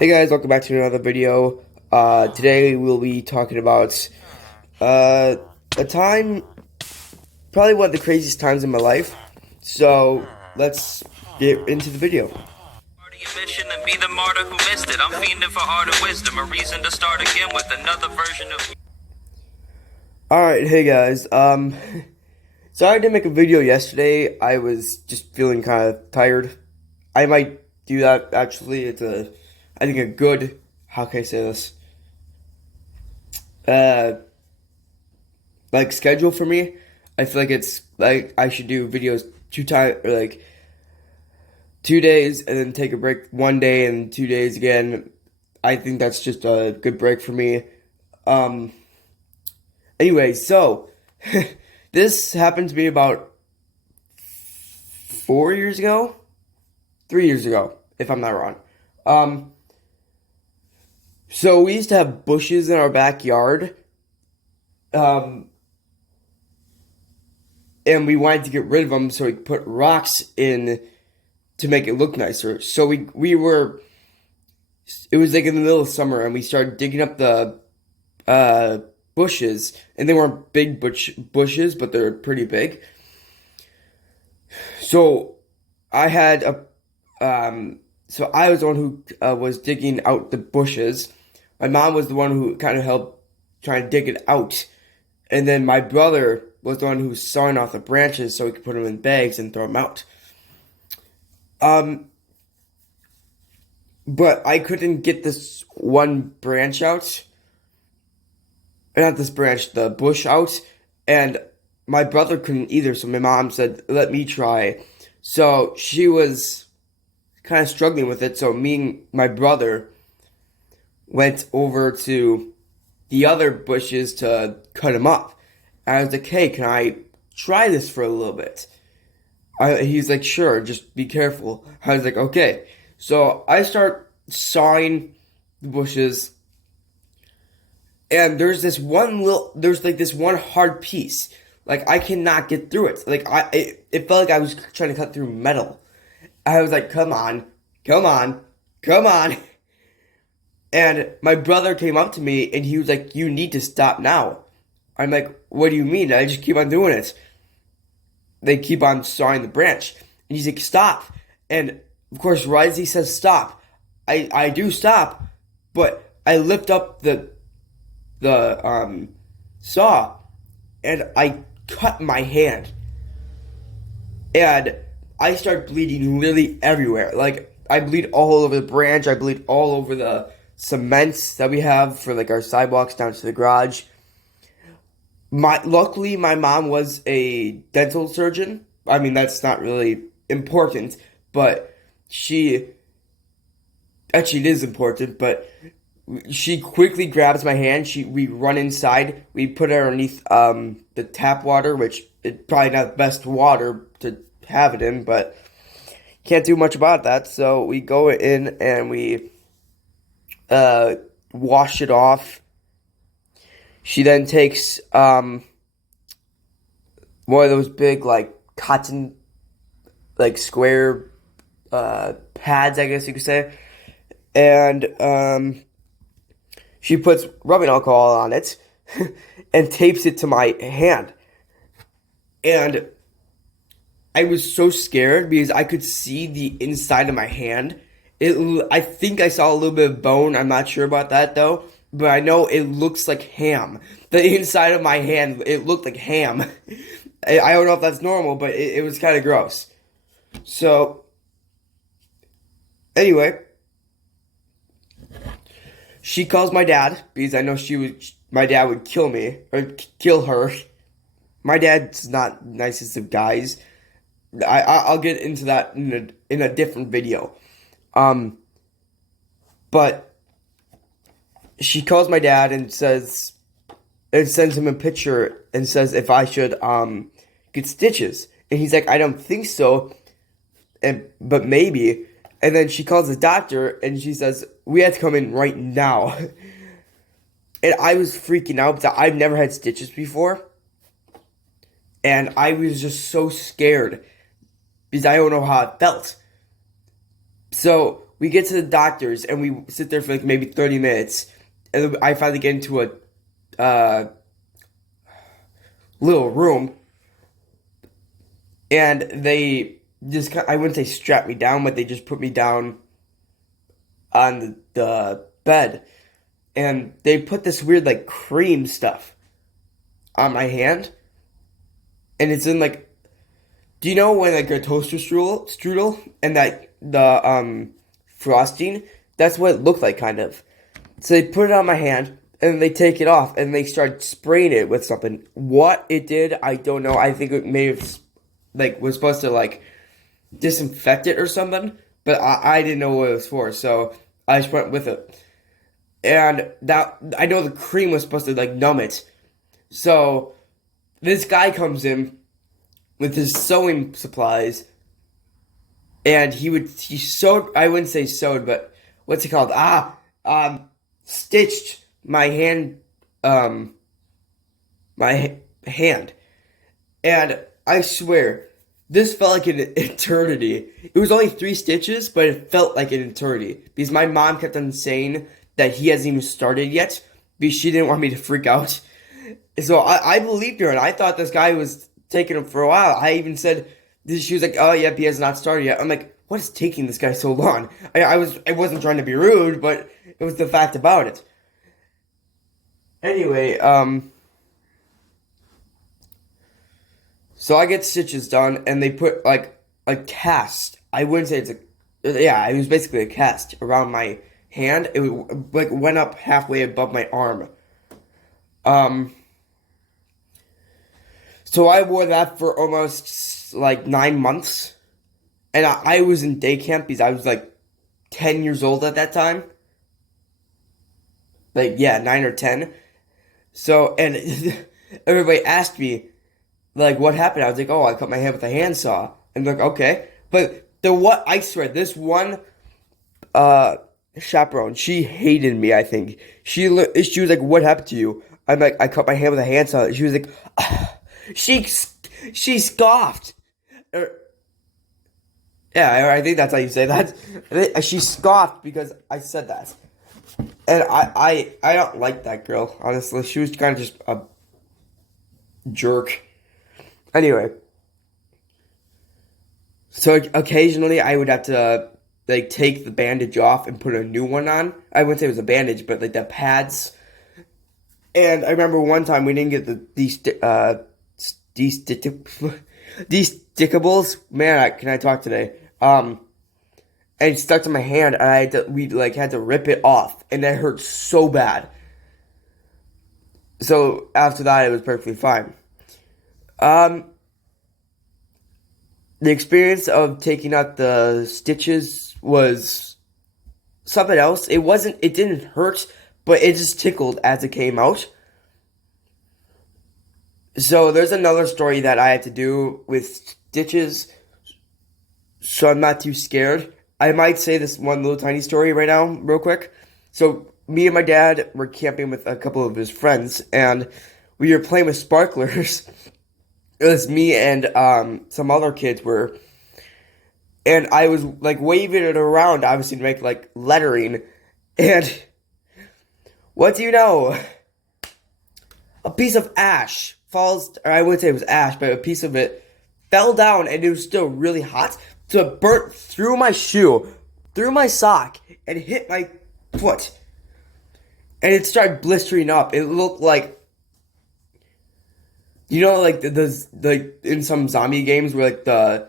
Hey guys, welcome back to another video. Today we'll be talking about uh, a time, probably one of the craziest times in my life. So let's get into the video. Your mission and be the martyr who missed it. I'm fiending for art and wisdom, a reason to start again with another version of. All right, hey guys. Sorry I didn't make a video yesterday. I was just feeling kind of tired. I might do that actually. I think a good, how can I say this? Uh, like schedule for me. I feel like it's like I should do videos 2 days and then take a break 1 day and 2 days again. I think that's just a good break for me. Um, anyway, so this happened to me about 4 years ago, 3 years ago, if I'm not wrong. Um, so we used to have bushes in our backyard. Um, and we wanted to get rid of them, so we put rocks in to make it look nicer. So we were it was like in the middle of summer, and we started digging up the bushes, and they weren't big bushes, but they're pretty big. So I had a so I was the one who was digging out the bushes. My mom was the one who kind of helped try to dig it out, and then my brother was the one who was sawing off the branches so we could put them in bags and throw them out. Um, but I couldn't get this one branch out. Not this branch, the bush out. And my brother couldn't either, so my mom said, let me try. So she was kind of struggling with it, so me and my brother went over to the other bushes to cut them up. And I was like, hey, can I try this for a little bit? He's like, sure, just be careful. I was like, okay. So I start sawing the bushes, and there's like this one hard piece. Like I cannot get through it. Like it felt like I was trying to cut through metal. I was like, come on, come on, come on. And my brother came up to me and he was like, you need to stop now. I'm like, what do you mean? I just keep on doing it. They keep on sawing the branch. And he's like, stop. And of course, right as he says stop, I do stop, but I lift up the saw and I cut my hand. And I start bleeding literally everywhere. Like I bleed all over the branch, I bleed all over the cement that we have for like our sidewalks down to the garage. Luckily my mom was a dental surgeon. I mean that's not really important, but she actually it is important, but she quickly grabs my hand. We run inside. We put it underneath the tap water, which is probably not the best water to have it in, but can't do much about that. So we go in and we wash it off. She then takes one of those big like cotton like square pads, I guess you could say, and she puts rubbing alcohol on it and tapes it to my hand. And I was so scared because I could see the inside of my hand. I think I saw a little bit of bone. I'm not sure about that though, but I know it looks like ham. The inside of my hand, it looked like ham. I don't know if that's normal, but it was kind of gross. So, anyway, she calls my dad because I know my dad would kill me or kill her. My dad's not the nicest of guys. I'll get into that in a different video. But she calls my dad and sends him a picture and says if I should get stitches. And he's like, I don't think so, but maybe. And then she calls the doctor and she says, we have to come in right now. And I was freaking out because I've never had stitches before. And I was just so scared because I don't know how it felt. So we get to the doctor's and we sit there for like maybe 30 minutes. And I finally get into a little room. And they just, I wouldn't say strap me down, but they just put me down on the bed. And they put this weird like cream stuff on my hand. And it's in like, do you know when like a toaster strudel and that the frosting? That's what it looked like, kind of. So they put it on my hand and they take it off and they start spraying it with something. What it did, I don't know. I think it may have like was supposed to like disinfect it or something, but I didn't know what it was for, so I just went with it. And that I know the cream was supposed to like numb it. So this guy comes in with his sewing supplies, and he sewed, I wouldn't say sewed, but what's it called? Stitched my hand, hand. And I swear, this felt like an eternity. It was only 3 stitches, but it felt like an eternity. Because my mom kept on saying that he hasn't even started yet, because she didn't want me to freak out. So I believed her, and I thought this guy was taking him for a while. I even said, she was like, oh, yep, he has not started yet. I'm like, what is taking this guy so long? I wasn't trying to be rude, but it was the fact about it. Anyway, so I get stitches done, and they put, like, a cast. I wouldn't say it was basically a cast around my hand. It, like, went up halfway above my arm. So I wore that for almost, like, 9 months. And I was in day camp because I was, like, 10 years old at that time. Like, yeah, 9 or 10. So, and everybody asked me, like, what happened? I was like, oh, I cut my hand with a handsaw. And they're like, okay. But I swear, this one chaperone, she hated me, I think. She was like, what happened to you? I'm like, I cut my hand with a handsaw. She was like, she scoffed. Yeah, I think that's how you say that. She scoffed because I said that. And I don't like that girl, honestly. She was kind of just a jerk. Anyway. So occasionally I would have to like take the bandage off and put a new one on. I wouldn't say it was a bandage, but like the pads. And I remember one time we didn't get these stickables. Man, can I talk today? And it stuck to my hand, and we had to rip it off, and that hurt so bad. So after that, it was perfectly fine. The experience of taking out the stitches was something else. It didn't hurt, but it just tickled as it came out. So there's another story that I had to do with stitches, so I'm not too scared. I might say this one little tiny story right now, real quick. So me and my dad were camping with a couple of his friends, and we were playing with sparklers. It was me and some other kids were, and I was like waving it around, obviously to make like lettering, and what do you know? A piece of ash falls, or I wouldn't say it was ash, but a piece of it fell down, and it was still really hot. So it burnt through my shoe, through my sock, and hit my foot. And it started blistering up. It looked like, you know, like in some zombie games where the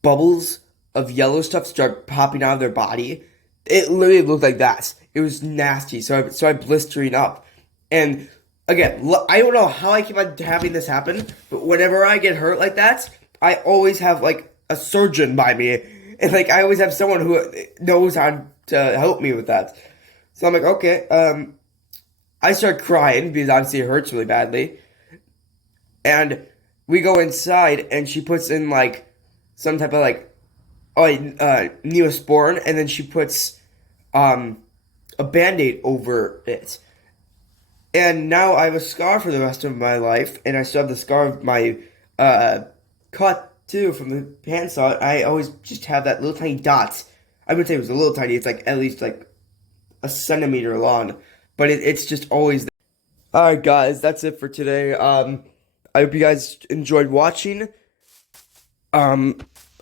bubbles of yellow stuff start popping out of their body. It literally looked like that. It was nasty. So I started blistering up. And again, I don't know how I keep on having this happen, but whenever I get hurt like that, I always have, like, a surgeon by me. And, like, I always have someone who knows how to help me with that. So I'm like, okay. I start crying because obviously it hurts really badly. And we go inside, and she puts in, like, some type of, like, Neosporin. And then she puts a Band-Aid over it. And now I have a scar for the rest of my life. And I still have the scar of my cut too from the handsaw. I always just have that little tiny dot I would say it was a little tiny. It's like at least like a centimeter long, but it's just always there. All right, guys, that's it for today. I hope you guys enjoyed watching. I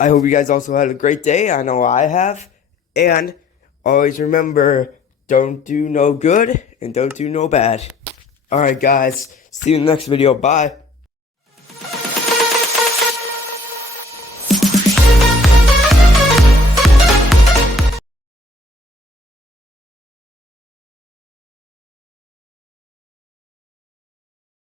hope you guys also had a great day. I know I have. And always remember, don't do no good and don't do no bad. Alright, guys. See you in the next video. Bye.